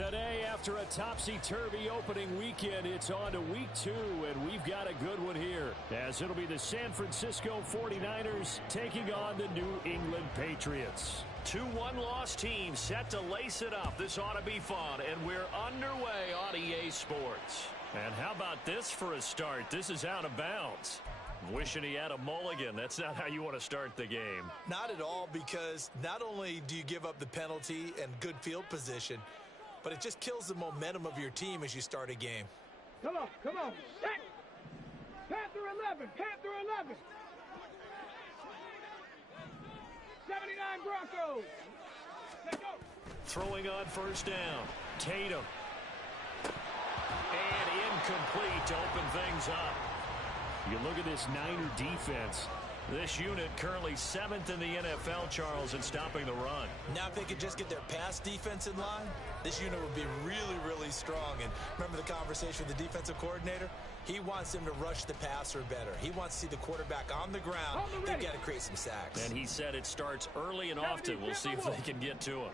Today, after a topsy-turvy opening weekend, it's on to week 2, and we've got a good one here, as it'll be the San Francisco 49ers taking on the New England Patriots. 2 one-loss teams set to lace it up. This ought to be fun, and we're underway on EA Sports. And how about this for a start? This is out of bounds. Wishing he had a mulligan. That's not how you want to start the game. Not at all, because not only do you give up the penalty and good field position, but it just kills the momentum of your team as you start a game. Come on, come on. Set. Panther 11, Panther 11. 79 Broncos. Let's go. Throwing on first down. Tatum. And incomplete to open things up. You look at this Niner defense. This unit currently 7th in the NFL, Charles, in stopping the run. Now if they could just get their pass defense in line, this unit would be really, really strong. And remember the conversation with the defensive coordinator? He wants them to rush the passer better. He wants to see the quarterback on the ground. They've got to create some sacks. And he said it starts early and often. We'll see if they can get to him.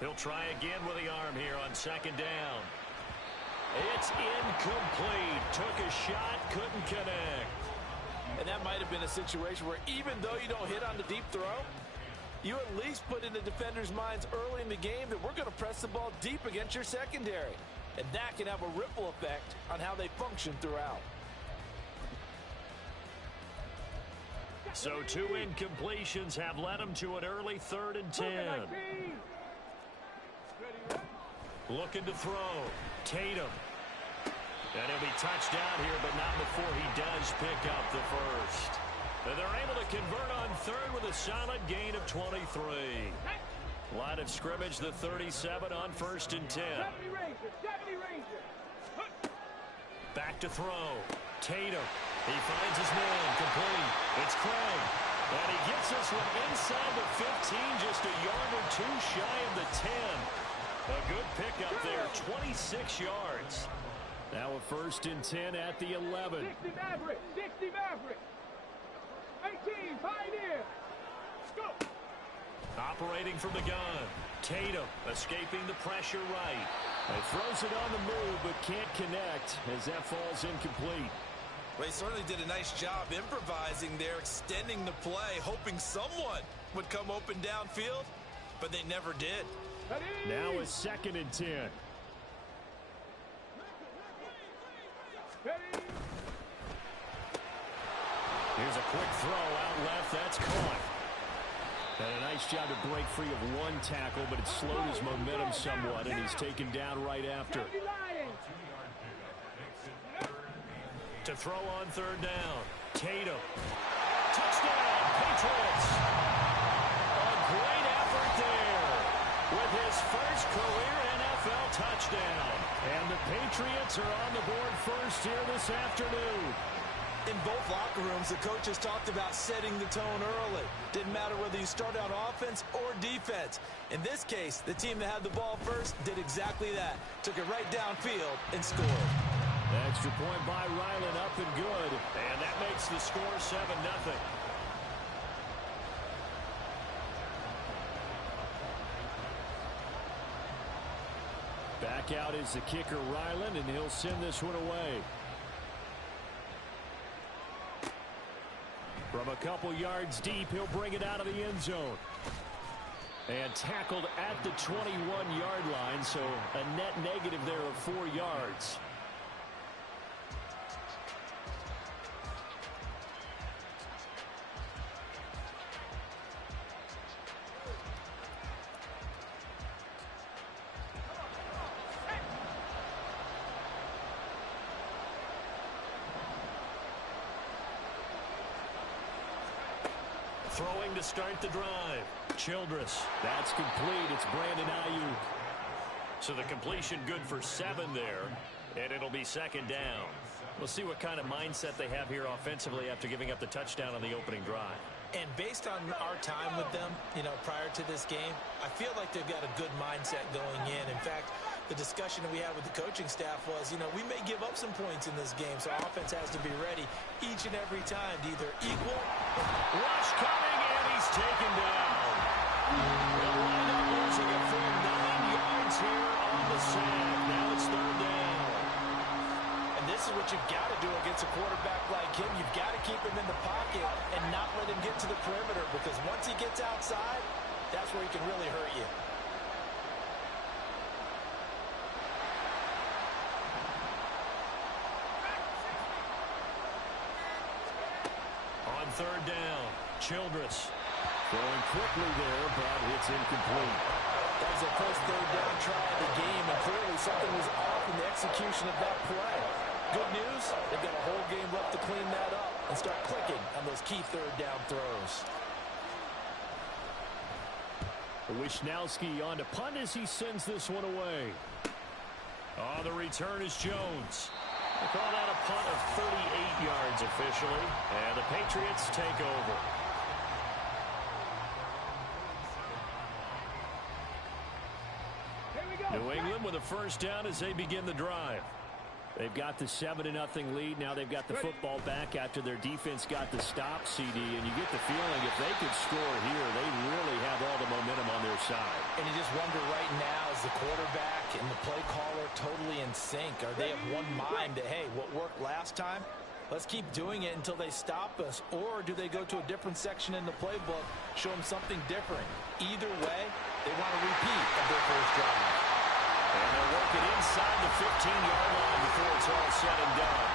He'll try again with the arm here on second down. It's incomplete. Took a shot, couldn't connect. And that might have been a situation where even though you don't hit on the deep throw, you at least put in the defender's minds early in the game that we're going to press the ball deep against your secondary. And that can have a ripple effect on how they function throughout. So 2 incompletions have led them to an early 3rd and 10. Looking to throw. Tatum. And he'll be touched down here, but not before he does pick up the first. And they're able to convert on 3rd with a solid gain of 23. Line of scrimmage, the 37 on 1st and 10. 70 Ranger. Back to throw. Tatum. He finds his man. Complete. It's Craig. And he gets this one inside the 15, just a yard or 2 shy of the 10. A good pickup there, 26 yards. Now a 1st and 10 at the 11. 60 Maverick, 60 Maverick. 18, Pioneer. Go. Operating from the gun. Tatum escaping the pressure right. He throws it on the move, but can't connect as that falls incomplete. Well, he certainly did a nice job improvising there, extending the play, hoping someone would come open downfield, but they never did. Now a 2nd and 10. Here's a quick throw out left. That's caught. And a nice job to break free of 1 tackle, but it slowed his momentum somewhat, and he's taken down right after. To throw on 3rd down. Tatum. Touchdown, Patriots. A great effort there with his first career NFL touchdown. And the Patriots are on the board first here this afternoon. In both locker rooms, the coaches talked about setting the tone early. Didn't matter whether you start on offense or defense. In this case, the team that had the ball first did exactly that. Took it right downfield and scored. Extra point by Ryland, up and good. And that makes the score 7-0. Back out is the kicker, Ryland, and he'll send this one away. From a couple yards deep, he'll bring it out of the end zone. And tackled at the 21-yard line, so a net negative there of 4 yards. Throwing to start the drive. Childress. That's complete. It's Brandon Ayuk. So the completion good for 7 there. And it'll be 2nd down. We'll see what kind of mindset they have here offensively after giving up the touchdown on the opening drive. And based on our time with them, prior to this game, I feel like they've got a good mindset going in. In fact, the discussion that we had with the coaching staff was, we may give up some points in this game, so offense has to be ready each and every time to either equal. Rush coming, and he's taken down. They'll wind up losing it what you've got to do against a quarterback like him. You've got to keep him in the pocket and not let him get to the perimeter, because once he gets outside, that's where he can really hurt you. On third down, Childress throwing quickly there, but it's incomplete. That was the first third down try of the game, and clearly something was off in the execution of that play. Good news, they've got a whole game left to clean that up and start clicking on those key third down throws. Wishnowski on to punt as he sends this one away. On the return is Jones. They call that a punt of 38 yards officially, and the Patriots take over. New England with a first down as they begin the drive. They've got the 7-0 lead. Now they've got the football back after their defense got the stop, CD, and you get the feeling if they could score here, they really have all the momentum on their side. And you just wonder right now, is the quarterback and the play caller totally in sync? Are they of one mind that, hey, what worked last time, let's keep doing it until they stop us? Or do they go to a different section in the playbook, show them something different? Either way, they want a repeat of their first drive. And they'll work it inside the 15-yard line before it's all said and done.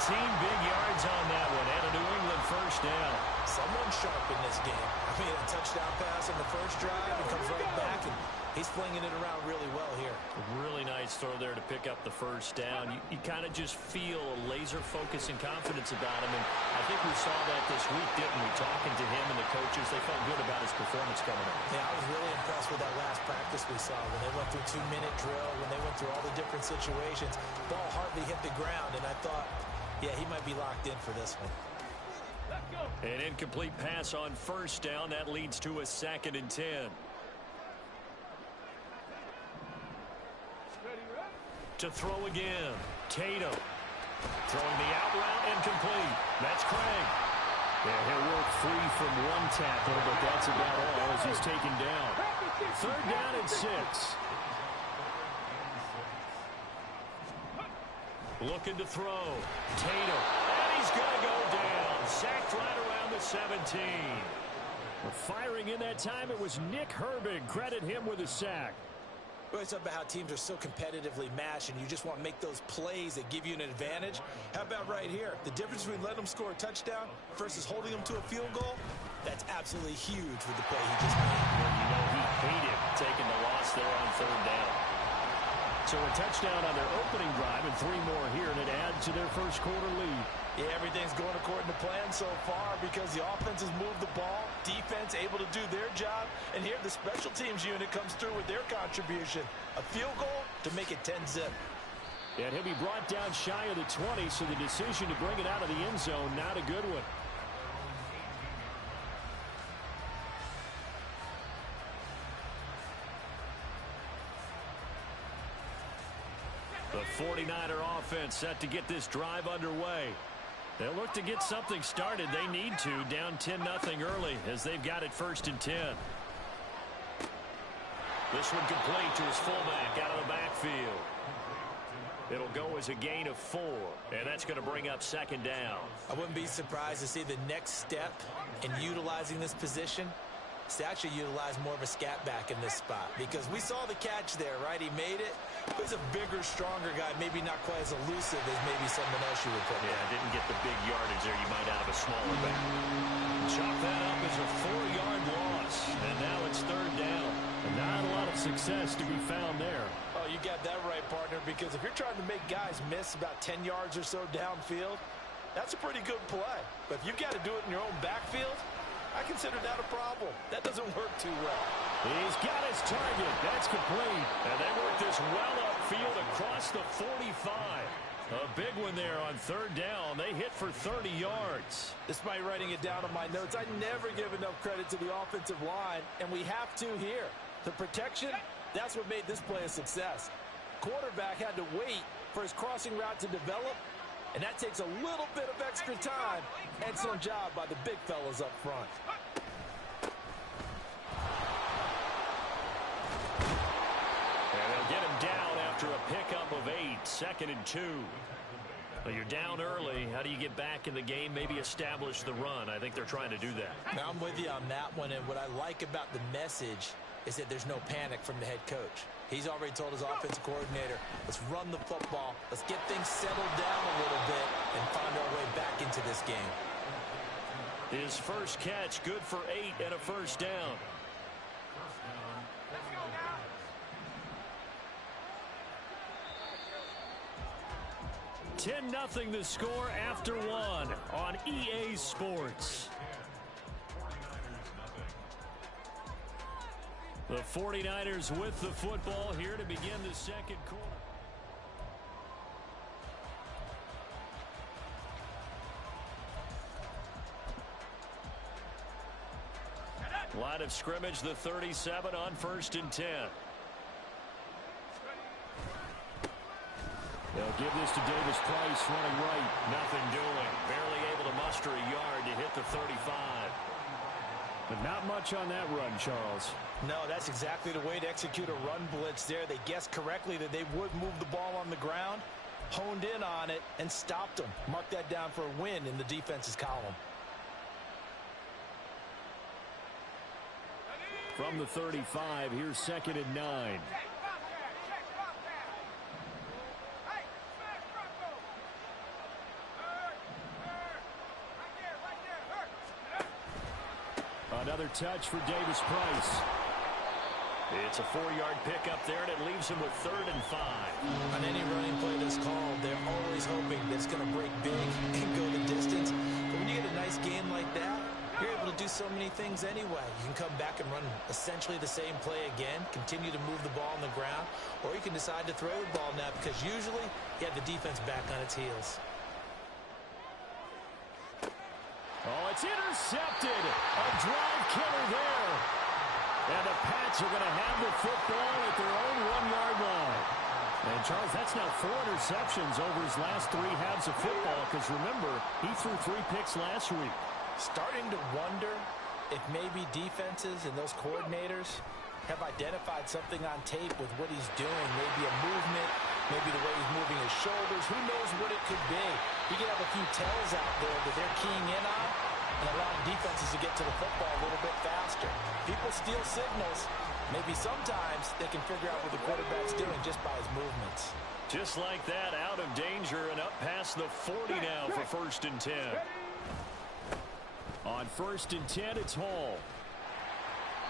18 big yards on that one, and a New England first down. Someone sharp in this game. I mean, a touchdown pass on the first drive and comes right back, and he's flinging it around really well here. Really nice throw there to pick up the first down. You kind of just feel a laser focus and confidence about him, and I think we saw that this week, didn't we? Talking to him and the coaches, they felt good about his performance coming up. Yeah, I was really impressed with that last practice we saw when they went through 2-minute drill, when they went through all the different situations. Ball hardly hit the ground, and I thought, yeah, he might be locked in for this one. An incomplete pass on first down. That leads to a 2nd and 10. To throw again. Tatum. Throwing the out route, incomplete. That's Craig. Yeah, he'll work free from one tackle, but that's about all as he's taken down. Third down and 6. Looking to throw. Tatum. And he's going to go down. Sacked right around the 17. Firing in that time, it was Nick Herbig. Credit him with a sack. We always talk about how teams are so competitively matched, and you just want to make those plays that give you an advantage. How about right here? The difference between letting them score a touchdown versus holding them to a field goal, that's absolutely huge with the play he just made. Well, you know, he hated taking the loss there on third down. So a touchdown on their opening drive and 3 more here, and it adds to their first quarter lead. Yeah, everything's going according to plan so far because the offense has moved the ball, defense able to do their job, and here the special teams unit comes through with their contribution. A field goal to make it 10-zip. And he'll be brought down shy of the 20, so the decision to bring it out of the end zone, not a good one. The 49er offense set to get this drive underway. They'll look to get something started. They need to, down 10-0 early as they've got it 1st and 10. This one complete to his fullback out of the backfield. It'll go as a gain of 4, and that's going to bring up 2nd down. I wouldn't be surprised to see the next step in utilizing this position is to actually utilize more of a scat back in this spot, because we saw the catch there, right? He made it. He's a bigger, stronger guy, maybe not quite as elusive as maybe someone else you would put. Yeah, didn't get the big yardage there. You might out of a smaller back. Chop that up as a 4-yard loss, and now it's 3rd down. And not a lot of success to be found there. Oh, you got that right, partner, because if you're trying to make guys miss about 10 yards or so downfield, that's a pretty good play. But if you've got to do it in your own backfield, I consider that a problem. That doesn't work too well. He's got his target. That's complete. And they work this well upfield across the 45. A big one there on 3rd down. They hit for 30 yards. Despite writing it down on my notes, I never give enough credit to the offensive line, and we have to here. The protection, that's what made this play a success. Quarterback had to wait for his crossing route to develop, and that takes a little bit of extra time. Excellent job by the big fellas up front. And they'll get him down after a pickup of 8, 2nd and 2. Well, you're down early. How do you get back in the game, maybe establish the run? I think they're trying to do that. Now, I'm with you on that one, and what I like about the message is that there's no panic from the head coach. He's already told his offensive coordinator, let's run the football, let's get things settled down a little bit and find our way back into this game. His first catch, good for 8 and a first down. 10-0 the score after 1 on EA Sports. The 49ers with the football here to begin the second quarter. Line of scrimmage, the 37 on 1st and 10. They'll give this to Davis Price running right. Nothing doing. Barely able to muster a yard to hit the 35. But not much on that run, Charles. No, that's exactly the way to execute a run blitz there. They guessed correctly that they would move the ball on the ground, honed in on it, and stopped them. Mark that down for a win in the defense's column. From the 35, here's 2nd and 9. Another touch for Davis Price. It's a 4-yard pickup there, and it leaves him with 3rd and 5. On any running play that's called, they're always hoping that it's going to break big and go the distance. But when you get a nice game like that, you're able to do so many things anyway. You can come back and run essentially the same play again, continue to move the ball on the ground, or you can decide to throw the ball now because usually you have the defense back on its heels. Oh, it's intercepted. A drive killer there. And the Pats are going to have the football at their own 1-yard line. And, Charles, that's now 4 interceptions over his last 3 halves of football because, remember, he threw 3 picks last week. Starting to wonder if maybe defenses and those coordinators have identified something on tape with what he's doing. Maybe a movement, maybe the way he's moving his shoulders. Who knows what it could be? He could have a few tells out there that they're keying in on and allowing defenses to get to the football a little bit faster. People steal signals. Maybe sometimes they can figure out what the quarterback's doing just by his movements. Just like that, out of danger and up past the 40 now for 1st and 10. On 1st and 10, it's Hall.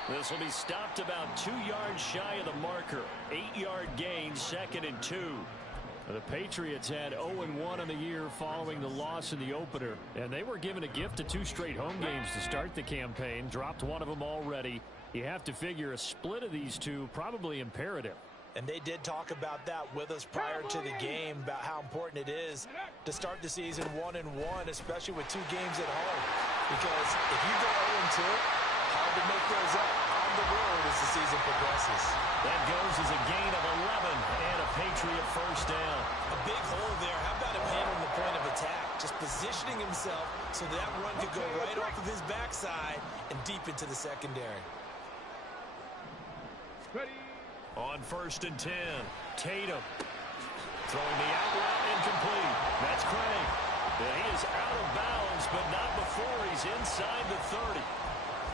This will be stopped about 2 yards shy of the marker. 8-yard gain, 2nd and 2. The Patriots had 0-1 in the year following the loss in the opener. And they were given a gift of 2 straight home games to start the campaign. Dropped one of them already. You have to figure a split of these two probably imperative. And they did talk about that with us prior to the game, about how important it is to start the season 1-1, especially with 2 games at home. Because if you go 0-2, hard to make those up on the road as the season progresses. That goes as a gain of 11 and a Patriot first down. A big hole there. How about him handling the point of attack? Just positioning himself so that run could go right off of his backside and deep into the secondary. Ready. On 1st and 10, Tatum. Throwing the out route incomplete. That's Craig. And he is out of bounds, but not before he's inside the 30.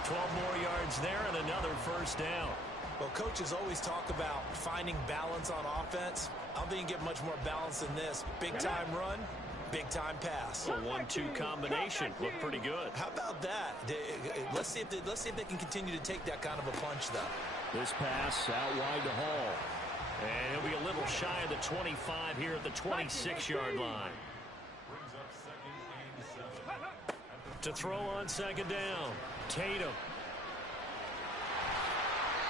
12 more yards there and another first down. Well, coaches always talk about finding balance on offense. I don't think you get much more balance than this. Big-time run, big-time pass. A 1-2 combination. Looked pretty good. How about that? Let's see if they can continue to take that kind of a punch, though. This pass out wide to Hall. And he'll be a little shy of the 25 here at the 26-yard line. To throw on 2nd down, Tatum.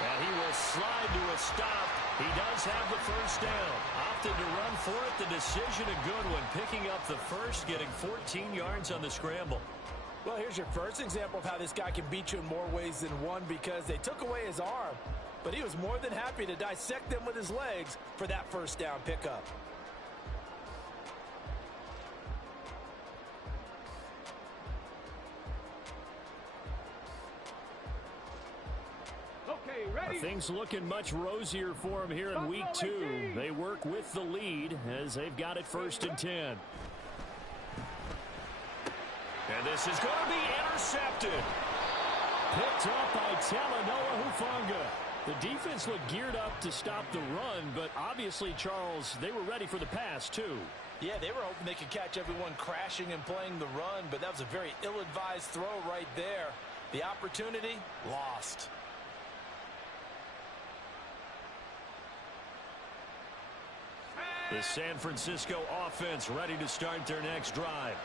And he will slide to a stop. He does have the first down. Opted to run for it. The decision a good one. Picking up the first, getting 14 yards on the scramble. Well, here's your first example of how this guy can beat you in more ways than one, because they took away his arm, but he was more than happy to dissect them with his legs for that first down pickup. Okay, ready. Things looking much rosier for him here in week 2. They work with the lead as they've got it 1st and 10. And this is going to be intercepted. Picked up by Talanoa Hufanga. The defense looked geared up to stop the run, but obviously, Charles, they were ready for the pass, too. Yeah, they were hoping they could catch everyone crashing and playing the run, but that was a very ill-advised throw right there. The opportunity, lost. The San Francisco offense ready to start their next drive.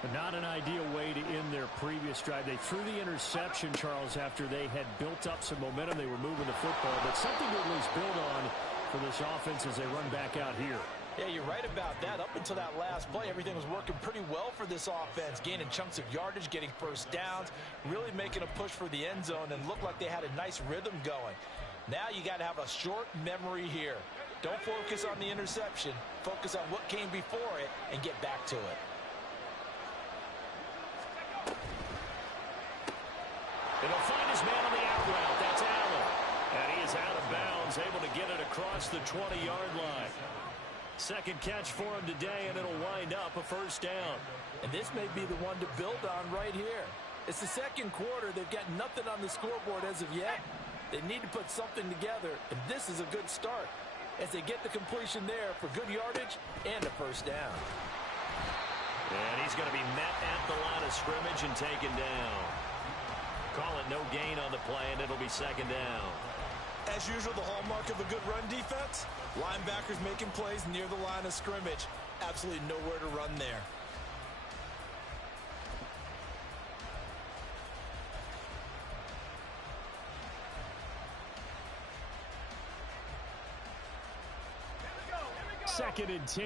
But not an ideal way to end their previous drive. They threw the interception, Charles, after they had built up some momentum. They were moving the football, but something to at least build on for this offense as they run back out here. Yeah, you're right about that. Up until that last play, everything was working pretty well for this offense, gaining chunks of yardage, getting first downs, really making a push for the end zone, and looked like they had a nice rhythm going. Now you got to have a short memory here. Don't focus on the interception. Focus on what came before it and get back to it. It'll find his man on the out route. That's Allen. And he is out of bounds, able to get it across the 20-yard line. Second catch for him today, and it'll wind up a first down. And this may be the one to build on right here. It's the second quarter. They've got nothing on the scoreboard as of yet. They need to put something together, and this is a good start as they get the completion there for good yardage and a first down. And he's going to be met at the line of scrimmage and taken down. Call it no gain on the play, and it'll be second down. As usual, the hallmark of a good run defense, linebackers making plays near the line of scrimmage. Absolutely nowhere to run there. Second and 10.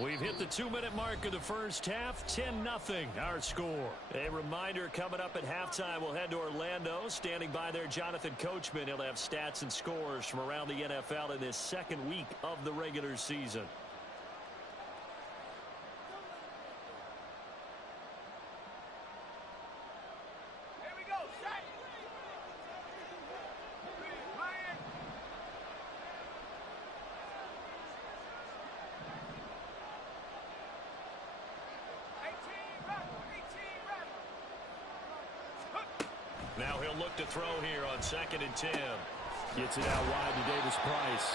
We've hit the 2-minute mark of the first half. 10-0 our score. A reminder, coming up at halftime, we'll head to Orlando. Standing by there, Jonathan Coachman. He'll have stats and scores from around the NFL in this second week of the regular season. Now he'll look to throw here on second and 10. Gets it out wide to Davis Price.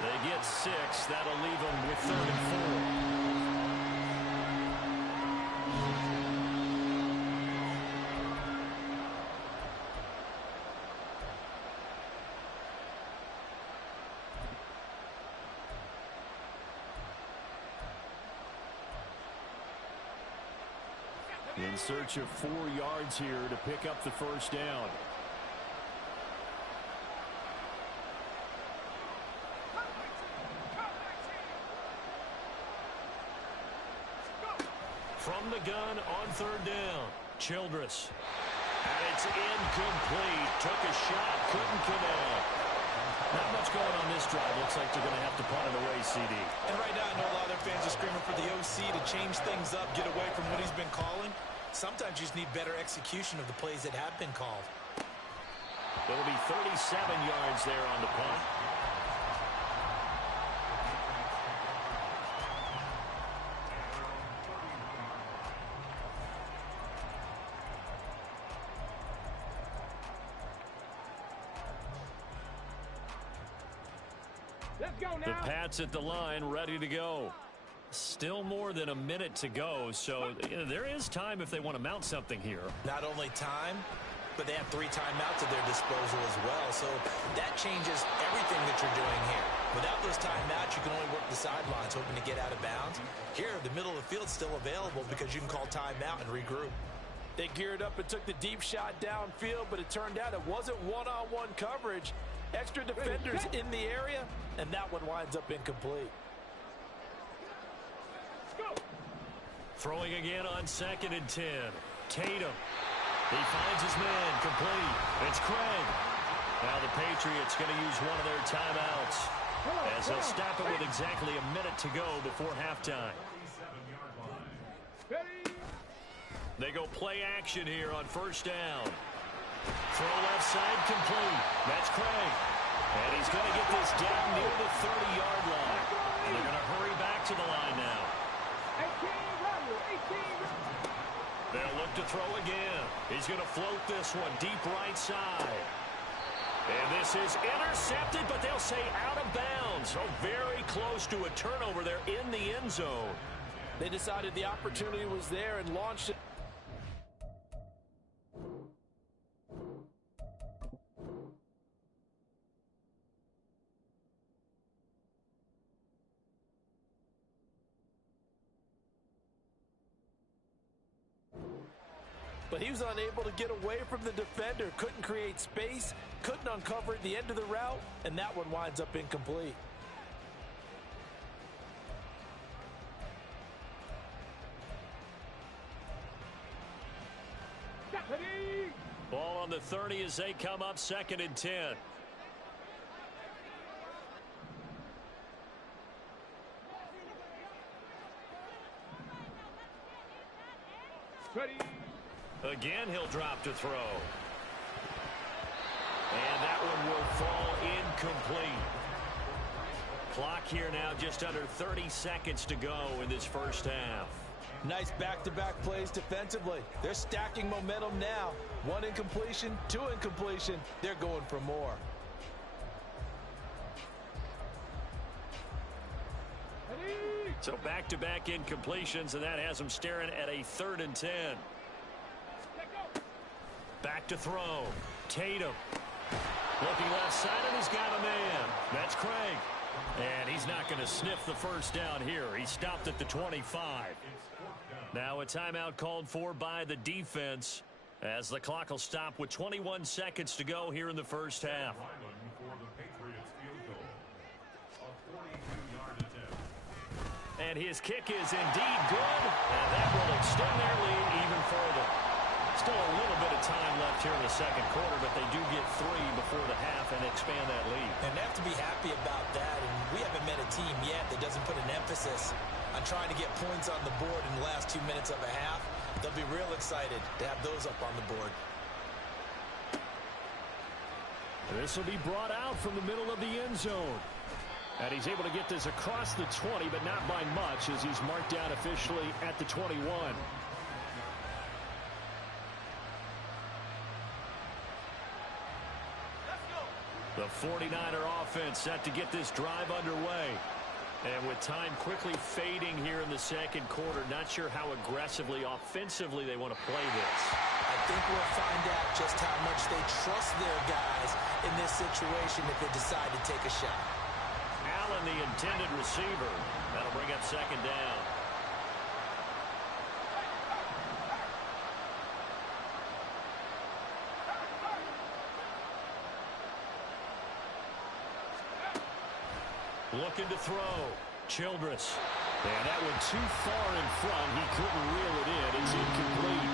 They get 6. That'll leave them with 3rd and 4. In search of 4 yards here to pick up the first down. From the gun on 3rd down. Childress. And it's incomplete. Took a shot, couldn't connect. Not much going on this drive. Looks like they're going to have to punt it away, CD. And right now, I know a lot of their fans are screaming for the OC to change things up, get away from what he's been calling. Sometimes you just need better execution of the plays that have been called. It'll be 37 yards there on the punt. Let's go now. The Pats at the line, ready to go. Still more than a minute to go, so there is time if they want to mount something here. Not only time, but they have 3 timeouts at their disposal as well, so that changes everything that you're doing here. Without those timeouts, you can only work the sidelines, hoping to get out of bounds. Here, the middle of the field's still available because you can call timeout and regroup. They geared up and took the deep shot downfield, but it turned out it wasn't one-on-one coverage. Extra defenders in the area, and that one winds up incomplete. Throwing again on 2nd and 10. Tatum. He finds his man, complete. It's Craig. Now the Patriots going to use one of their timeouts as they'll stop it with exactly a minute to go before halftime. They go play action here on 1st down. Throw left side, complete. That's Craig. And he's going to get this down near the 30-yard line. And they're going to hurry back to the line now. 18. They'll look to throw again. He's going to float this one deep right side. And this is intercepted, but they'll say out of bounds. So very close to a turnover there in the end zone. They decided the opportunity was there and launched it. But he was unable to get away from the defender, couldn't create space, couldn't uncover the end of the route, and that one winds up incomplete. Ball on the 30 as they come up 2nd and 10. Ready. Again, he'll drop to throw. And that one will fall incomplete. Clock here now just under 30 seconds to go in this first half. Nice back-to-back plays defensively. They're stacking momentum now. 1 incompletion, 2 incompletion. They're going for more. So back-to-back incompletions, and that has them staring at a 3rd and 10. Back to throw. Tatum. Looking left side, and he's got a man. That's Craig. And he's not going to sniff the first down here. He stopped at the 25. Now a timeout called for by the defense as the clock will stop with 21 seconds to go here in the first half. And his kick is indeed good, and that will extend their lead even further. Still a little bit of time left here in the second quarter, but they do get 3 before the half and expand that lead. And they have to be happy about that, and we haven't met a team yet that doesn't put an emphasis on trying to get points on the board in the last 2 minutes of a half. They'll be real excited to have those up on the board. This will be brought out from the middle of the end zone. And he's able to get this across the 20, but not by much as he's marked down officially at the 21. The 49er offense set to get this drive underway. And with time quickly fading here in the second quarter, not sure how aggressively, offensively they want to play this. I think we'll find out just how much they trust their guys in this situation if they decide to take a shot. Allen, the intended receiver. That'll bring up 2nd down. Looking to throw. Childress. And that one too far in front. He couldn't reel it in. It's incomplete.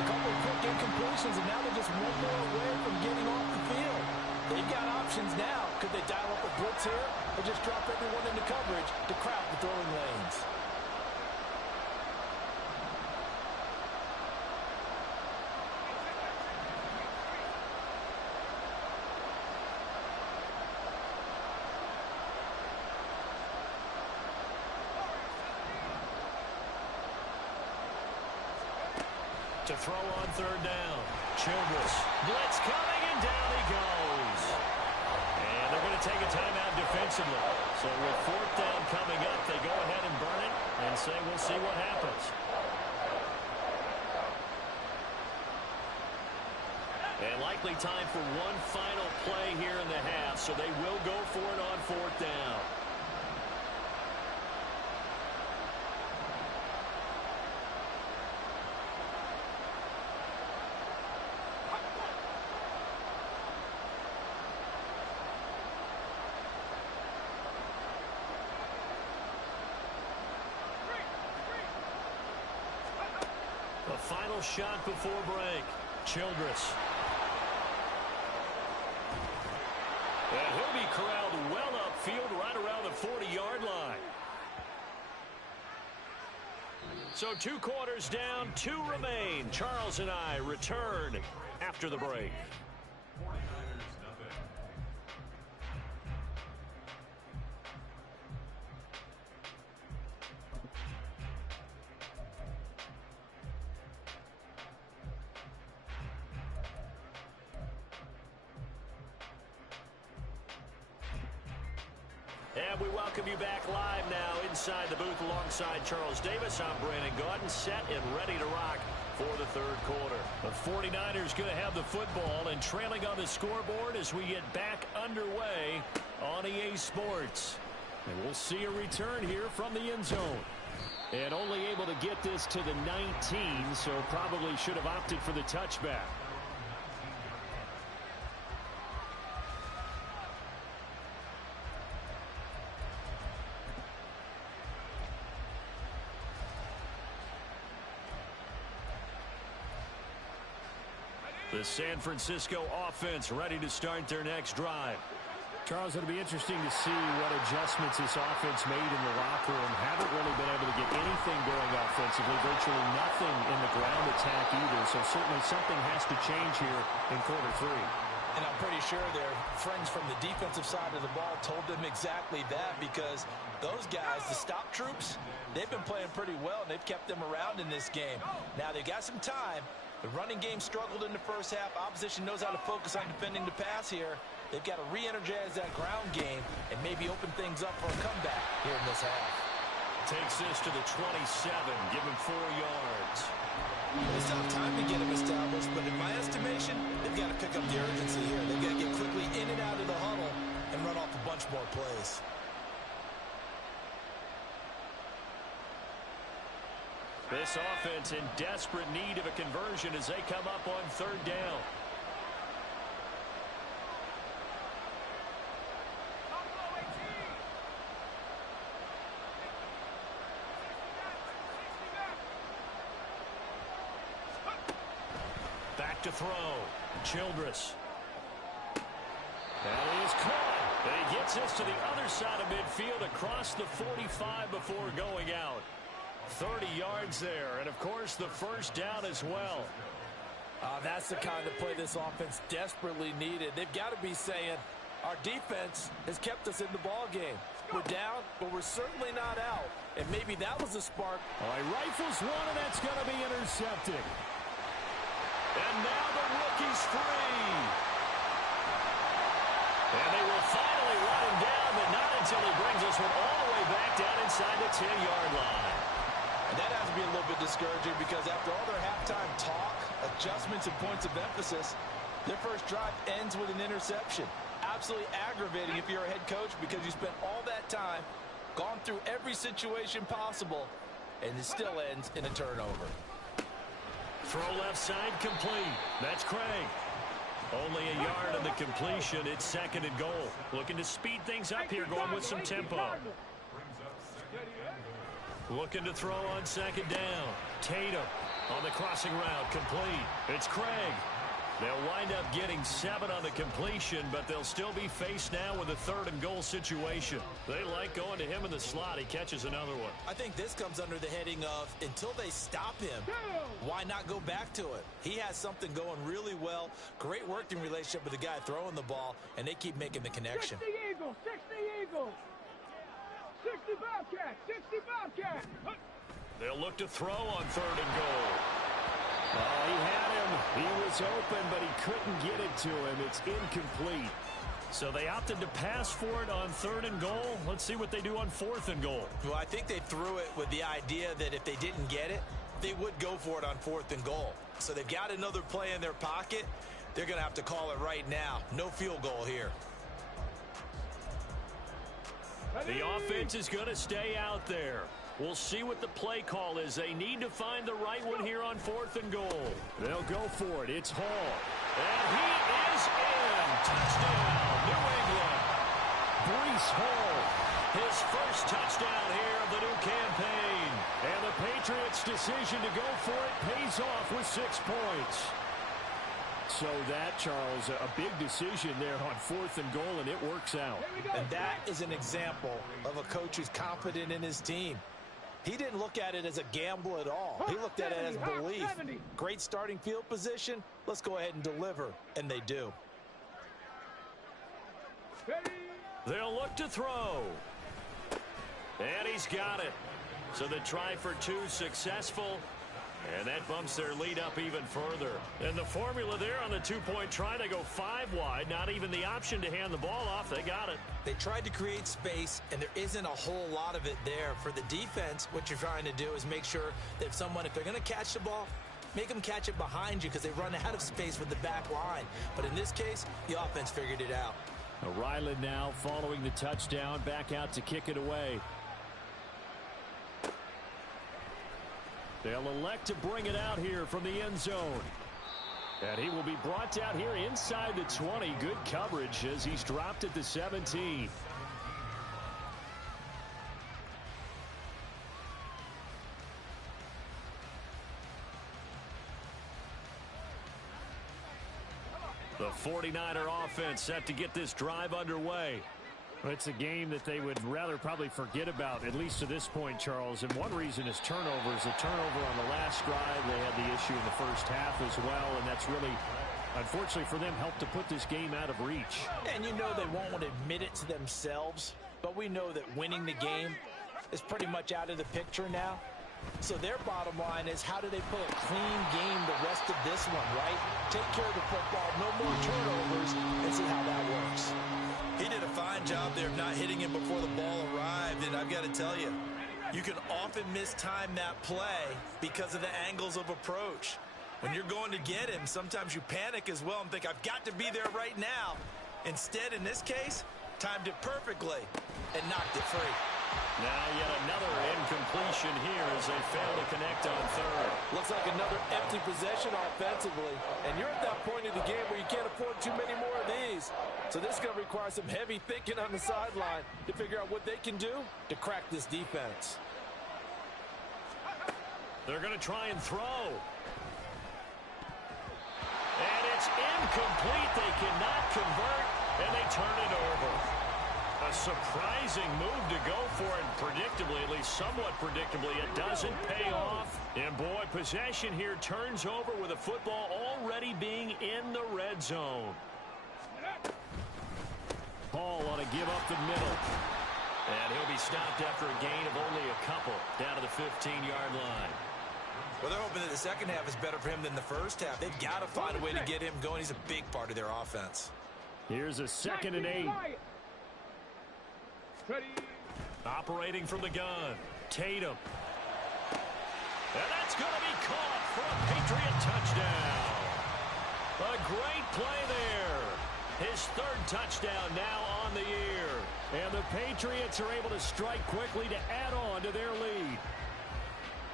A couple of quick incompletions, and now they're just one more away from getting off the field. They've got options now. Could they dial up a blitz here or just drop everyone into coverage to crowd the throwing lanes? To throw on 3rd down. Childress. Blitz coming, and down he goes. And they're going to take a timeout defensively. So with 4th down coming up, they go ahead and burn it and say we'll see what happens. And likely time for one final play here in the half, so they will go for it on 4th down. The final shot before break. Childress. And he'll be corralled well upfield right around the 40-yard line. So 2 quarters down, 2 remain. Charles and I return after the break. And we welcome you back live now inside the booth alongside Charles Davis. I'm Brandon Gaudin, set and ready to rock for the third quarter. The 49ers going to have the football and trailing on the scoreboard as we get back underway on EA Sports. And we'll see a return here from the end zone. And only able to get this to the 19, so probably should have opted for the touchback. The San Francisco offense ready to start their next drive. Charles, it'll be interesting to see what adjustments this offense made in the locker room. Haven't really been able to get anything going offensively, virtually nothing in the ground attack either. So certainly something has to change here in quarter three. And I'm pretty sure their friends from the defensive side of the ball told them exactly that, because those guys, the stop troops, they've been playing pretty well, and they've kept them around in this game. Now they got some time. The running game struggled in the first half. Opposition knows how to focus on defending the pass here. They've got to re-energize that ground game and maybe open things up for a comeback here in this half. Takes this to the 27, give him 4 yards. It's tough time to get him established, but in my estimation, they've got to pick up the urgency here. They've got to get quickly in and out of the huddle and run off a bunch more plays. This offense in desperate need of a conversion as they come up on third down. Back to throw. Childress. That is caught. And he gets this to the other side of midfield across the 45 before going out. 30 yards there, and of course the first down as well. That's the kind of play this offense desperately needed. They've got to be saying, our defense has kept us in the ball game. We're down, but we're certainly not out. And maybe that was a spark. All right, rifles one, and that's going to be intercepted. And now the rookie's free. And they will finally run him down, but not until he brings this one all the way back down inside the 10-yard line. And that has to be a little bit discouraging, because after all their halftime talk, adjustments, and points of emphasis, their first drive ends with an interception. Absolutely aggravating if you're a head coach, because you spent all that time, gone through every situation possible, and it still ends in a turnover. Throw left side complete. That's Craig. Only a yard on the completion. It's 2nd and goal. Looking to speed things up here, going with some tempo. Looking to throw on 2nd down. Tatum on the crossing route, complete. It's Craig. They'll wind up getting 7 on the completion, but they'll still be faced now with a 3rd and goal situation. They like going to him in the slot. He catches another one. I think this comes under the heading of, until they stop him, why not go back to it? He has something going really well. Great working relationship with the guy throwing the ball, and they keep making the connection. 60 Eagles, 60 Eagles. 60 Bobcats, 60 Bobcats. They'll look to throw on 3rd and goal. Oh, he had him. He was open, but he couldn't get it to him. It's incomplete. So they opted to pass for it on 3rd and goal. Let's see what they do on 4th and goal. Well, I think they threw it with the idea that if they didn't get it, they would go for it on 4th and goal. So they've got another play in their pocket. They're going to have to call it right now. No field goal here. The offense is going to stay out there. We'll see what the play call is. They need to find the right one here on 4th and goal. They'll go for it. It's Hall. And he is in. Touchdown, New England. Breece Hall, his first touchdown here of the new campaign. And the Patriots' decision to go for it pays off with 6 points. So that, Charles, a big decision there on 4th and goal, and it works out. And that is an example of a coach who's confident in his team. He didn't look at it as a gamble at all. He looked at it as belief. Great starting field position. Let's go ahead and deliver. And they do. They'll look to throw. And he's got it. So the try for 2 successful. And that bumps their lead up even further. And the formula there on the two-point try to go 5 wide. Not even the option to hand the ball off. They got it. They tried to create space, and there isn't a whole lot of it there. For the defense, what you're trying to do is make sure that if they're going to catch the ball, make them catch it behind you because they run out of space with the back line. But in this case, the offense figured it out. Ryland now following the touchdown, back out to kick it away. They'll elect to bring it out here from the end zone. And he will be brought down here inside the 20. Good coverage as he's dropped at the 17. The 49er offense set to get this drive underway. It's a game that they would rather probably forget about, at least to this point, Charles. And one reason is turnovers. A turnover on the last drive. They had the issue in the first half as well, and that's really, unfortunately for them, helped to put this game out of reach. And you know they won't want to admit it to themselves, but we know that winning the game is pretty much out of the picture now. So their bottom line is, how do they play a clean game the rest of this one, right? Take care of the football, no more turnovers, and see how that works. He did a fine job there of not hitting him before the ball arrived, and I've got to tell you, you can often mistime that play because of the angles of approach. When you're going to get him, sometimes you panic as well and think, I've got to be there right now. Instead, in this case, timed it perfectly and knocked it free. Now yet another incompletion here as they fail to connect on third. Looks like another empty possession offensively. And you're at that point in the game where you can't afford too many more of these. So this is going to require some heavy thinking on the sideline to figure out what they can do to crack this defense. They're going to try and throw. And it's incomplete. They cannot convert, and they turn it over. A surprising move to go for it, predictably, at least somewhat predictably. It doesn't pay off. And boy, possession here turns over with a football already being in the red zone. Paul on a give up the middle. And he'll be stopped after a gain of only a couple down to the 15-yard line. Well, they're hoping that the second half is better for him than the first half. They've got to find a way to get him going. He's a big part of their offense. Here's a 2nd and 8. Operating from the gun, Tatum. And that's going to be caught for a Patriot touchdown. A great play there. His 3rd touchdown now on the year. And the Patriots are able to strike quickly to add on to their lead.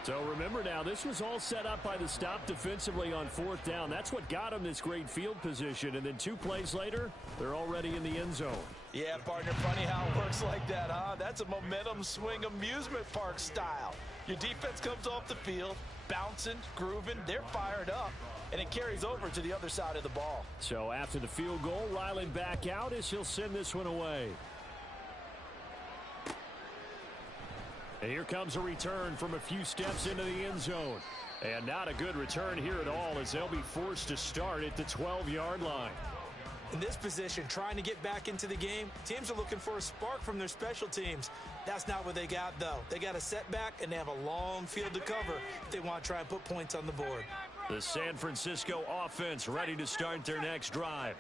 So remember now, this was all set up by the stop defensively on 4th down. That's what got them this great field position. And then 2 plays later, they're already in the end zone. Yeah, partner, funny how it works like that, huh? That's a momentum swing amusement park style. Your defense comes off the field, bouncing, grooving, they're fired up, and it carries over to the other side of the ball. So after the field goal, Ryland back out as he'll send this one away. And here comes a return from a few steps into the end zone. And not a good return here at all as they'll be forced to start at the 12-yard line. In this position, trying to get back into the game, teams are looking for a spark from their special teams. That's not what they got, though. They got a setback, and they have a long field to cover if they want to try and put points on the board. The San Francisco offense ready to start their next drive.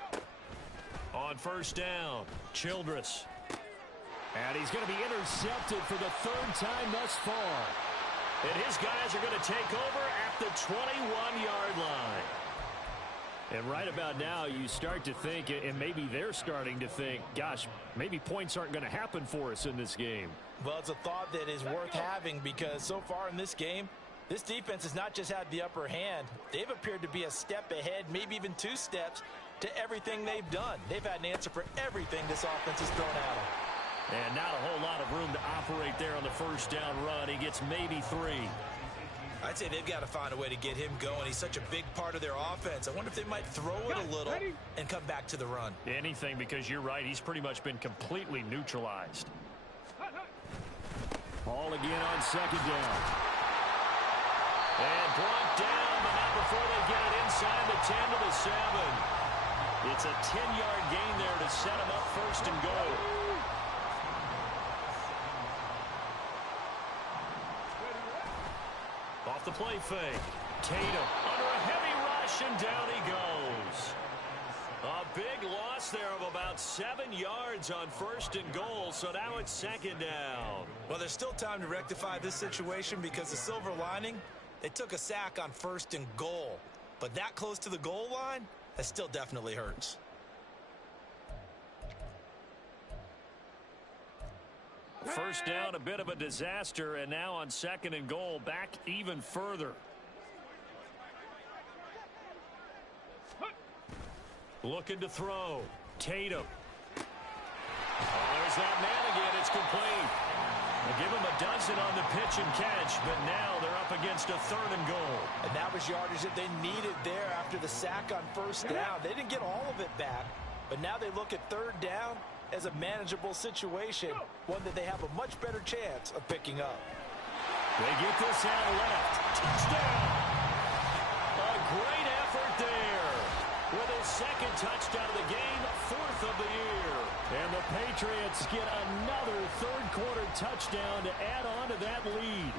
On 1st down, Childress. And he's going to be intercepted for the 3rd time thus far. And his guys are going to take over at the 21-yard line. And right about now, you start to think, and maybe they're starting to think, gosh, maybe points aren't going to happen for us in this game. Well, it's a thought that is worth having because so far in this game, this defense has not just had the upper hand. They've appeared to be a step ahead, maybe even 2 steps to everything they've done. They've had an answer for everything this offense has thrown at them. And not a whole lot of room to operate there on the 1st down run. He gets maybe 3. I'd say they've got to find a way to get him going. He's such a big part of their offense. I wonder if they might throw it a little and come back to the run. Anything, because you're right. He's pretty much been completely neutralized. Ball again on 2nd down. And brought down, but not before they get it inside the 10 to the 7. It's a 10-yard gain there to set him up 1st and goal. Off the play fake. Tatum under a heavy rush, and down he goes. A big loss there of about 7 yards on 1st and goal, so now it's 2nd down. Well, there's still time to rectify this situation because the silver lining, they took a sack on 1st and goal. But that close to the goal line, that still definitely hurts. First down, a bit of a disaster, and now on 2nd and goal, back even further. Looking to throw. Tatum. Oh, there's that man again. It's complete. They give him a dozen on the pitch and catch, but now they're up against a 3rd and goal. And that was yardage that they needed there after the sack on 1st down. They didn't get all of it back, but now they look at 3rd down as a manageable situation, one that they have a much better chance of picking up. They get this out left. Touchdown! A great effort there. With his 2nd touchdown of the game, 4th of the year. And the Patriots get another 3rd quarter touchdown to add on to that lead.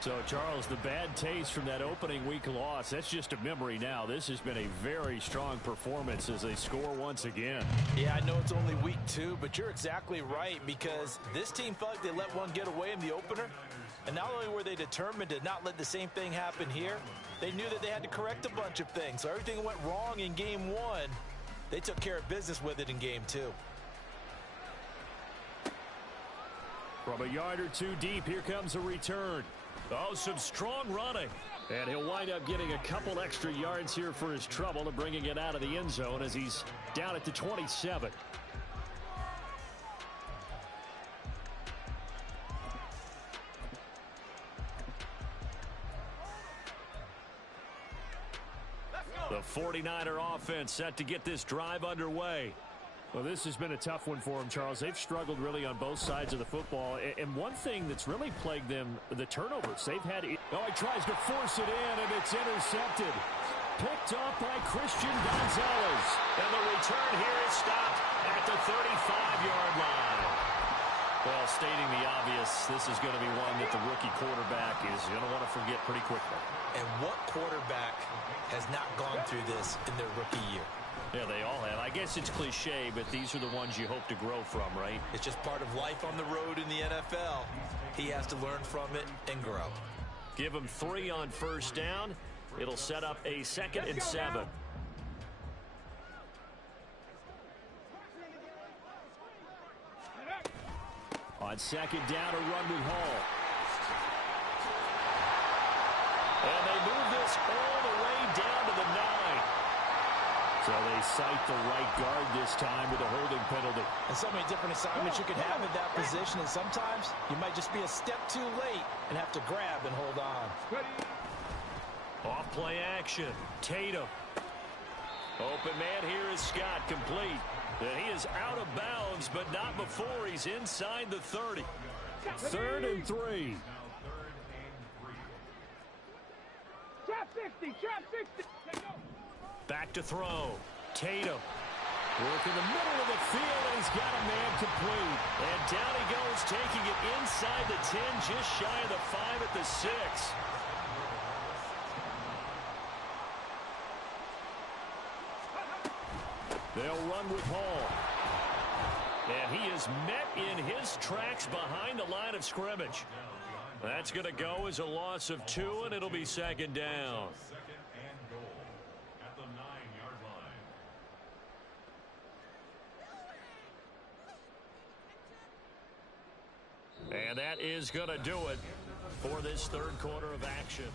So, Charles, the bad taste from that opening week loss, that's just a memory now. This has been a very strong performance as they score once again. Yeah, I know it's only week 2, but you're exactly right, because this team felt like they let one get away in the opener. And not only were they determined to not let the same thing happen here, they knew that they had to correct a bunch of things. So everything went wrong in game 1. They took care of business with it in game 2. From a yard or 2 deep, here comes a return. Oh, some strong running. And he'll wind up getting a couple extra yards here for his trouble and bringing it out of the end zone as he's down at the 27. The 49er offense set to get this drive underway. Well, this has been a tough one for them, Charles. They've struggled really on both sides of the football. And one thing that's really plagued them, the turnovers. They've had... Oh, he tries to force it in, and it's intercepted. Picked up by Christian Gonzalez. And the return here is stopped at the 35-yard line. Well, stating the obvious, this is going to be one that the rookie quarterback is going to want to forget pretty quickly. And what quarterback has not gone through this in their rookie year? Yeah, they all have. I guess it's cliche, but these are the ones you hope to grow from, right? It's just part of life on the road in the NFL. He has to learn from it and grow. Give him 3 on 1st down. It'll set up a 2nd and 7. On 2nd down, a run with Hall. And they move this all the way down to the 9. So they cite the right guard this time with a holding penalty. And so many different assignments you could have in that position, and sometimes you might just be a step too late and have to grab and hold on. Off play action. Tatum. Open man here is Scott, complete. And he is out of bounds, but not before he's inside the 30. 3rd and 3. Trap 60, trap 60. Back to throw. Tatum. Work in the middle of the field, and he's got a man complete. And down he goes, taking it inside the 10, just shy of the 5 at the 6. They'll run with Hall. And he is met in his tracks behind the line of scrimmage. That's going to go as a loss of 2, and it'll be 2nd down. And that is going to do it for this 3rd quarter of action.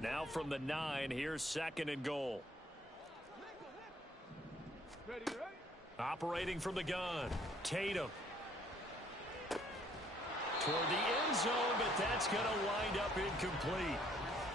Now from the 9, here's 2nd and goal. Ready, ready? Operating from the gun. Tatum. Toward the end zone, but that's going to wind up incomplete.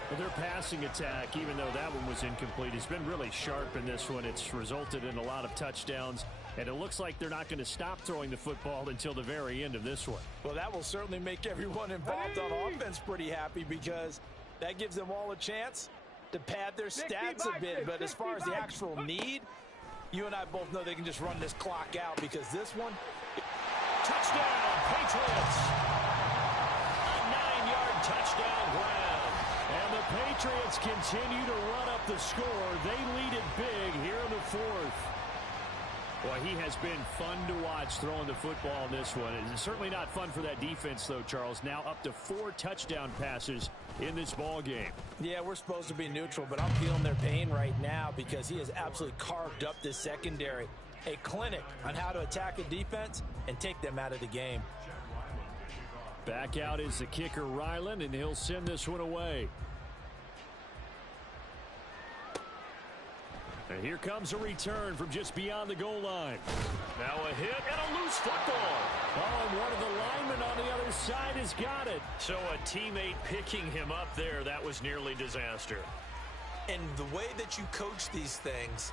Well, their passing attack, even though that one was incomplete, has been really sharp in this one. It's resulted in a lot of touchdowns, and it looks like they're not going to stop throwing the football until the very end of this one. Well, that will certainly make everyone involved on offense pretty happy, because that gives them all a chance to pad their stats a bit. But as far as the actual need, you and I both know they can just run this clock out, because this one... Touchdown, Patriots! A 9-yard touchdown grab. And the Patriots continue to run up the score. They lead it big here in the fourth. Boy, he has been fun to watch throwing the football in this one. It's certainly not fun for that defense, though, Charles. Now up to 4 touchdown passes in this ball game. Yeah, we're supposed to be neutral, but I'm feeling their pain right now, because he has absolutely carved up this secondary. A clinic on how to attack a defense and take them out of the game. Back out is the kicker, Ryland, and he'll send this one away. And here comes a return from just beyond the goal line. Now a hit and a loose football. Oh, and one of the linemen on the other side has got it. So a teammate picking him up there, that was nearly disaster. And the way that you coach these things,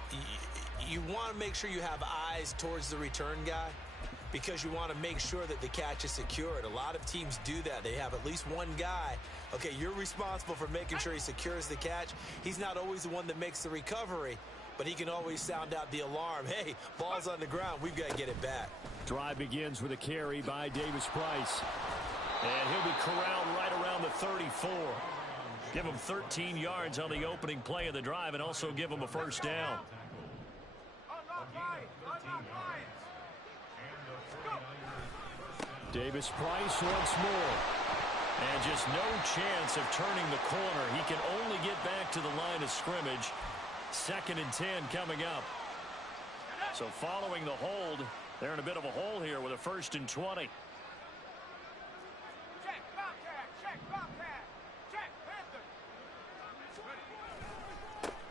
you want to make sure you have eyes towards the return guy, because you want to make sure that the catch is secured. A lot of teams do that. They have at least one guy. Okay, you're responsible for making sure he secures the catch. He's not always the one that makes the recovery, but he can always sound out the alarm. Hey, ball's on the ground. We've got to get it back. Drive begins with a carry by Davis Price. And he'll be corralled right around the 34. Give him 13 yards on the opening play of the drive, and also give him a first down. Davis Price once more. And just no chance of turning the corner. He can only get back to the line of scrimmage. 2nd and 10 coming up. So following the hold, they're in a bit of a hole here with a 1st and 20.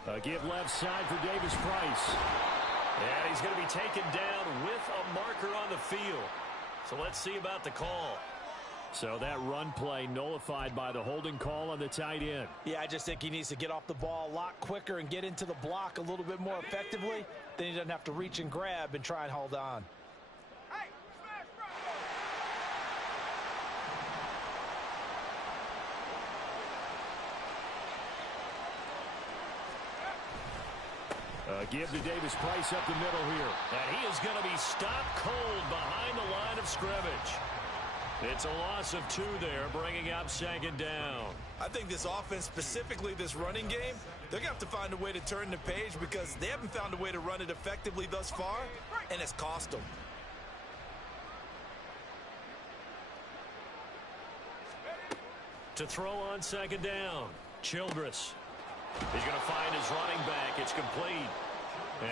A give left side for Davis Price. And he's going to be taken down with a marker on the field. So let's see about the call. So that run play nullified by the holding call on the tight end. Yeah, I just think he needs to get off the ball a lot quicker and get into the block a little bit more effectively. Then he doesn't have to reach and grab and try and hold on. Give to Davis Price up the middle here. And he is going to be stopped cold behind the line of scrimmage. It's a loss of 2 there, bringing up 2nd down. I think this offense, specifically this running game, they're going to have to find a way to turn the page, because they haven't found a way to run it effectively thus far, and it's cost them. To throw on 2nd down, Childress. He's going to find his running back. It's complete.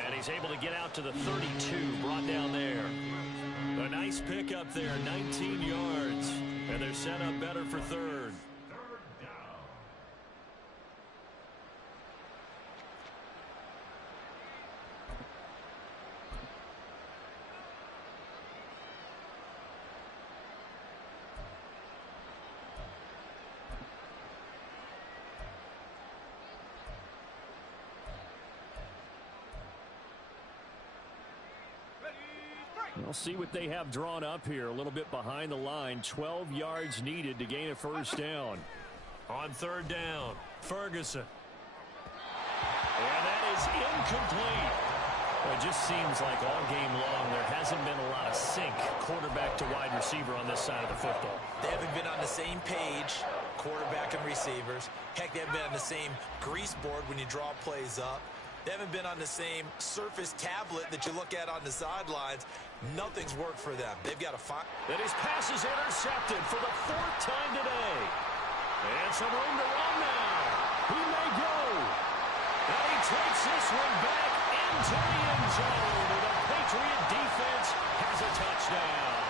And he's able to get out to the 32, brought down there. A nice pickup there, 19 yards. And they're set up better for 3rd. We'll see what they have drawn up here. A little bit behind the line. 12 yards needed to gain a first down. On 3rd down, Ferguson. And that is incomplete. Well, it just seems like all game long there hasn't been a lot of sync quarterback to wide receiver on this side of the football. They haven't been on the same page, quarterback and receivers. Heck, they haven't been on the same grease board when you draw plays up. They haven't been on the same surface tablet that you look at on the sidelines. Nothing's worked for them. They've got to find. And his pass is intercepted for the 4th time today. And some room to run now. He may go. And he takes this one back into the end zone. And the Patriot defense has a touchdown.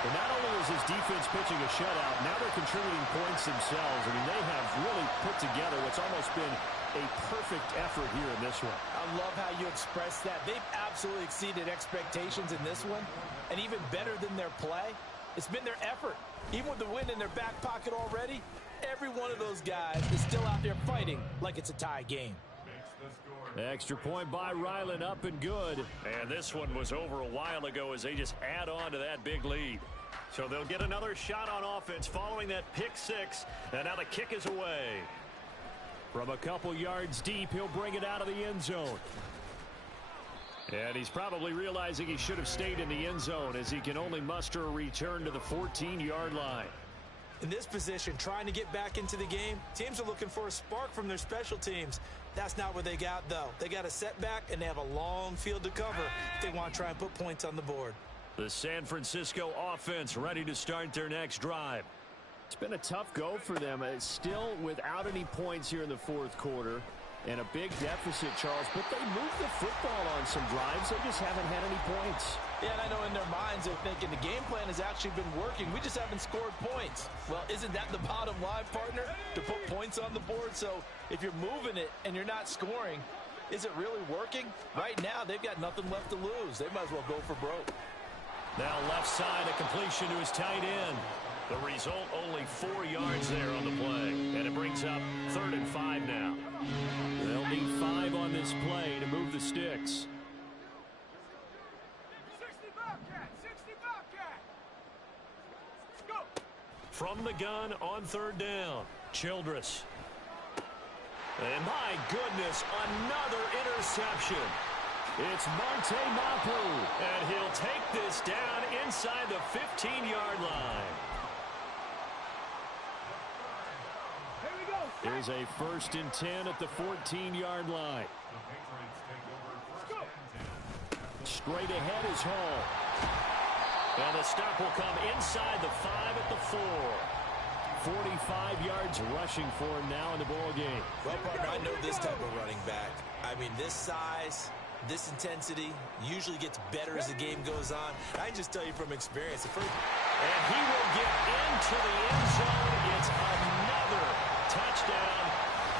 But not only is his defense pitching a shutout, now they're contributing points themselves. I mean, they have really put together what's almost been a perfect effort here in this one. I love how you express that. They've absolutely exceeded expectations in this one. And even better than their play, it's been their effort. Even with the win in their back pocket already, every one of those guys is still out there fighting like it's a tie game. Extra point by Ryland, up and good. And this one was over a while ago as they just add on to that big lead. So they'll get another shot on offense following that pick six. And now the kick is away. From a couple yards deep, he'll bring it out of the end zone. And he's probably realizing he should have stayed in the end zone as he can only muster a return to the 14-yard line. In this position, trying to get back into the game, teams are looking for a spark from their special teams. That's not what they got, though. They got a setback, and they have a long field to cover if they want to try and put points on the board. The San Francisco offense ready to start their next drive. It's been a tough go for them. It's still without any points here in the fourth quarter. And a big deficit, Charles, but they moved the football on some drives. They just haven't had any points. Yeah, and I know in their minds they're thinking the game plan has actually been working. We just haven't scored points. Well, isn't that the bottom line, partner? To put points on the board. So if you're moving it and you're not scoring, is it really working? Right now, they've got nothing left to lose. They might as well go for broke. Now left side, a completion to his tight end. The result, only 4 yards there on the play. And it brings up 3rd and 5 now. They'll need 5 on this play to move the sticks. 60 Bobcat, 60 Bobcat. Go. From the gun on 3rd down, Childress. And my goodness, another interception. It's MafiaM24S4, and he'll take this down inside the 15-yard line. Here's a 1st and 10 at the 14-yard line. Straight ahead is Hall. And the stop will come inside the 5 at the 4. 45 yards rushing for him now in the ball game. Well, partner, I know this type of running back. I mean, this size, this intensity usually gets better as the game goes on. I can just tell you from experience. And he will get into the end zone. It's another touchdown.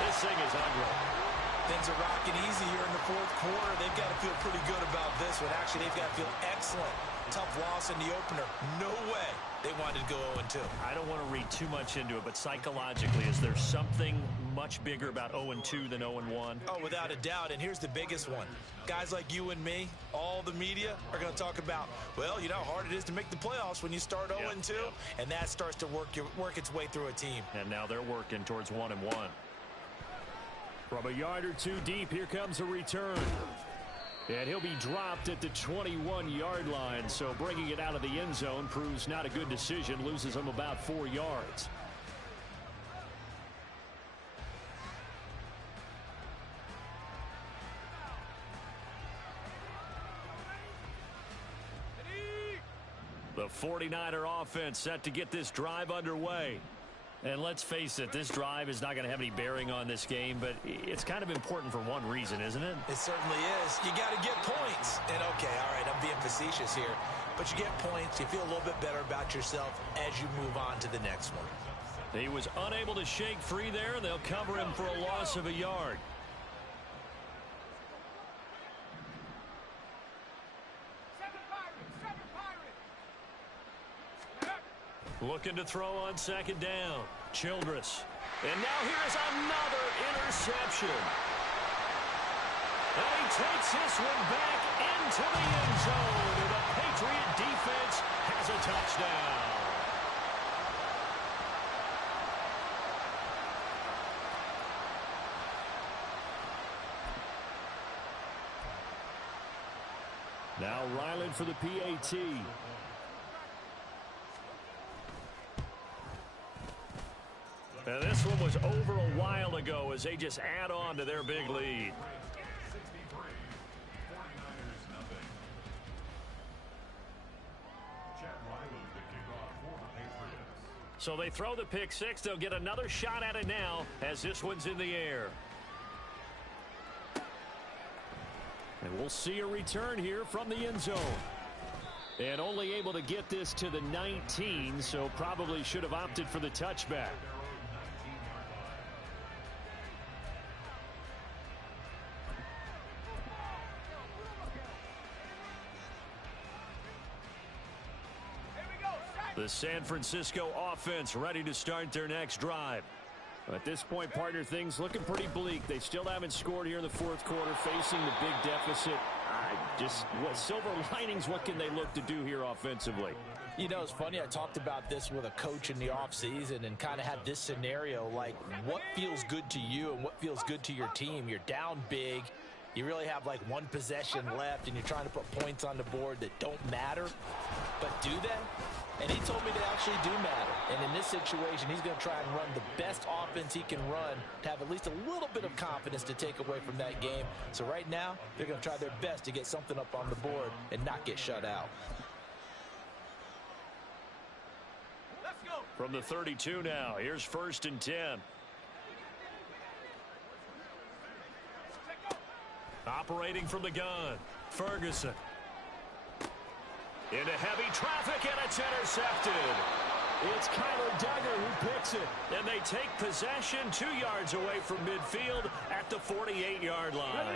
This thing is ugly. Things are rocking easy here in the fourth quarter. They've got to feel pretty good about this one. Actually, they've got to feel excellent. Tough loss in the opener. No way they wanted to go 0-2. I don't want to read too much into it, but psychologically, is there something much bigger about 0-2 than 0-1? Oh, without a doubt, and here's the biggest one. Guys like you and me, all the media, are going to talk about, well, you know how hard it is to make the playoffs when you start 0-2, and that starts to work its way through a team. And now they're working towards 1-1. From a yard or two deep, here comes a return. And he'll be dropped at the 21-yard line, so bringing it out of the end zone proves not a good decision, loses him about 4 yards. The 49er offense set to get this drive underway. And let's face it, this drive is not going to have any bearing on this game, but it's kind of important for one reason, isn't it? It certainly is. You got to get points. And, okay, all right, I'm being facetious here. But you get points, you feel a little bit better about yourself as you move on to the next one. He was unable to shake free there. They'll cover him for a loss of a yard. Looking to throw on 2nd down. Childress. And now here's another interception. And he takes this one back into the end zone. And the Patriot defense has a touchdown. Now Ryland for the PAT. And this one was over a while ago as they just add on to their big lead. So they throw the pick six. They'll get another shot at it now as this one's in the air. And we'll see a return here from the end zone. And only able to get this to the 19, so probably should have opted for the touchback. The San Francisco offense ready to start their next drive. At this point, partner, things looking pretty bleak. They still haven't scored here in the fourth quarter, facing the big deficit. Just what silver linings, what can they look to do here offensively? You know, it's funny, I talked about this with a coach in the offseason and kind of had this scenario, like what feels good to you and what feels good to your team. You're down big. You really have like one possession left, and you're trying to put points on the board that don't matter. But do they? And he told me they actually do matter. And in this situation, he's going to try and run the best offense he can run to have at least a little bit of confidence to take away from that game. So right now, they're going to try their best to get something up on the board and not get shut out. Let's go. From the 32 now, here's 1st and 10. Operating from the gun, Ferguson. Into heavy traffic, and it's intercepted. It's Kyler Duggar who picks it. And they take possession 2 yards away from midfield at the 48-yard line.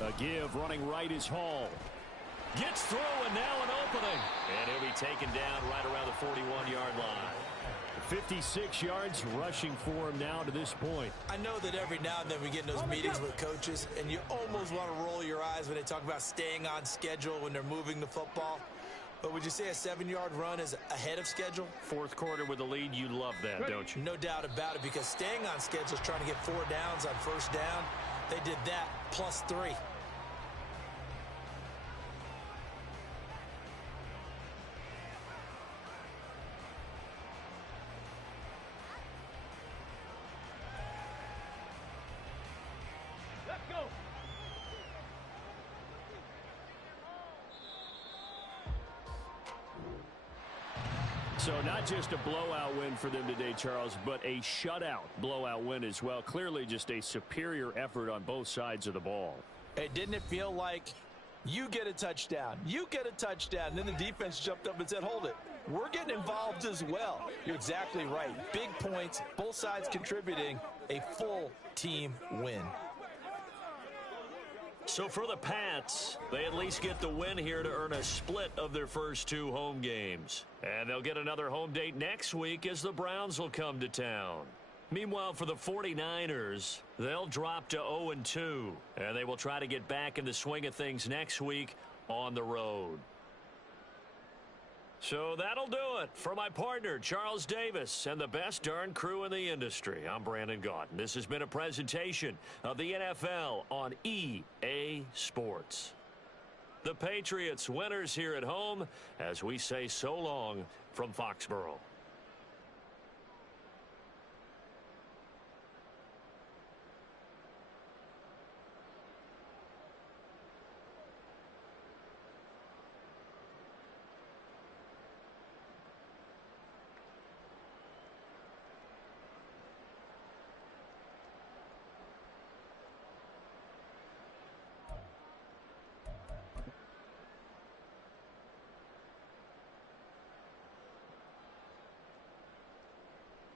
A give, running right is Hall. Gets through, and now an opening. And he'll be taken down right around the 41-yard line. 56 yards rushing for him now to this point. I know that every now and then we get in those meetings with coaches, and you almost want to roll your eyes when they talk about staying on schedule when they're moving the football. But would you say a 7-yard run is ahead of schedule? Fourth quarter with the lead, you love that, don't you? No doubt about it, because staying on schedule is trying to get 4 downs on first down. They did that plus 3. So not just a blowout win for them today, Charles, but a shutout blowout win as well. Clearly just a superior effort on both sides of the ball. Hey, didn't it feel like you get a touchdown, you get a touchdown, and then the defense jumped up and said, hold it, we're getting involved as well. You're exactly right. Big points, both sides contributing, a full team win. So for the Pats, they at least get the win here to earn a split of their first 2 home games. And they'll get another home date next week as the Browns will come to town. Meanwhile, for the 49ers, they'll drop to 0-2. And they will try to get back in the swing of things next week on the road. So that'll do it for my partner, Charles Davis, and the best darn crew in the industry. I'm Brandon Gaunt. This has been a presentation of the NFL on EA Sports. The Patriots winners here at home as we say so long from Foxborough.